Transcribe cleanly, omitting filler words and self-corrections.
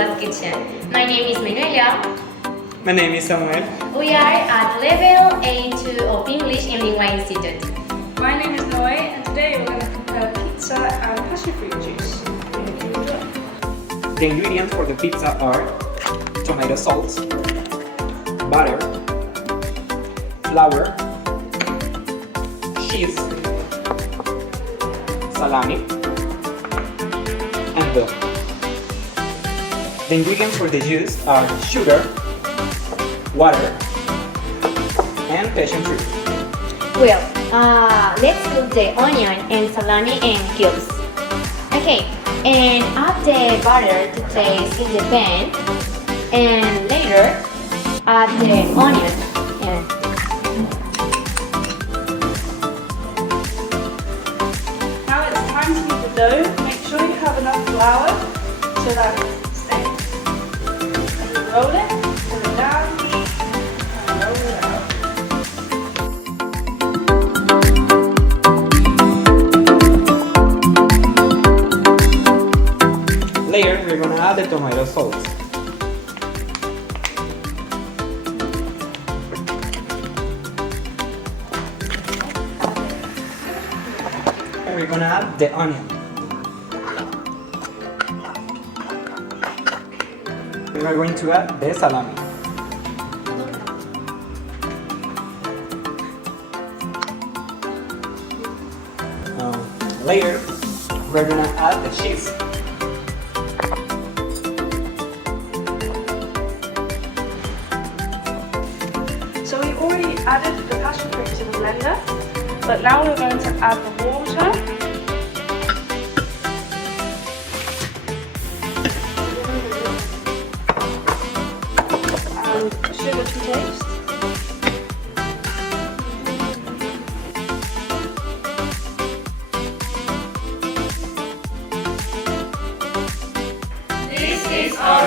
Manuela's kitchen. My name is Manuela. My name is Samuel. We are at level A2 of English in Lingua Institute. My name is Noe, and today we're going to prepare pizza and passion fruit juice. We hope you enjoy. The ingredients for the pizza are tomato sauce, butter, flour, cheese, salami, and dough. The ingredients for the juice are sugar, water, and passion fruit. Well, let's cook the onion and salami in cubes. Okay, and add the butter to place in the pan, and later add the onion. Now it's time to knead the dough. Make sure you have enough flour so that it stays. Roll it, put it down, and roll it out. Later, we're gonna add the tomato sauce. And we're gonna add the onion. We are going to add the salami. Later, we're gonna add the cheese. So we already added the passion fruit to the blender, but now we're going to add the water. And sugar to taste. This is our